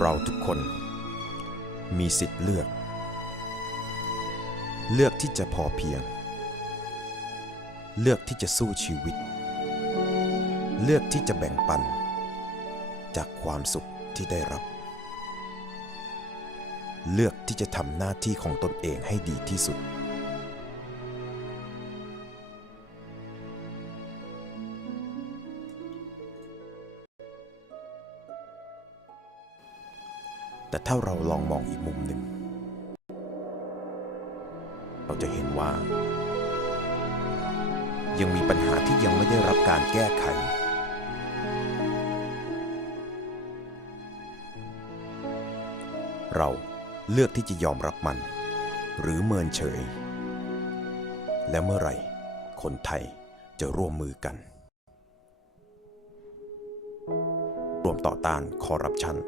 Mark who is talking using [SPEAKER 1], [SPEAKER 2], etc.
[SPEAKER 1] เราทุกคน มีสิทธิ์เลือก เลือกที่จะพอเพียง เลือกที่จะสู้ชีวิต เลือกที่จะแบ่งปัน จากความสุขที่ได้รับ เลือกที่จะทำหน้าที่ของตนเองให้ดีที่สุด แต่ถ้าเราลองมองอีกมุมหนึ่ง เราจะเห็นว่า ยังมีปัญหาที่ยังไม่ได้รับการแก้ไข เราเลือกที่จะยอมรับมัน หรือเมินเฉย และเมื่อไหร่ คนไทยจะร่วมมือกัน รวมต่อต้านคอร์รัปชัน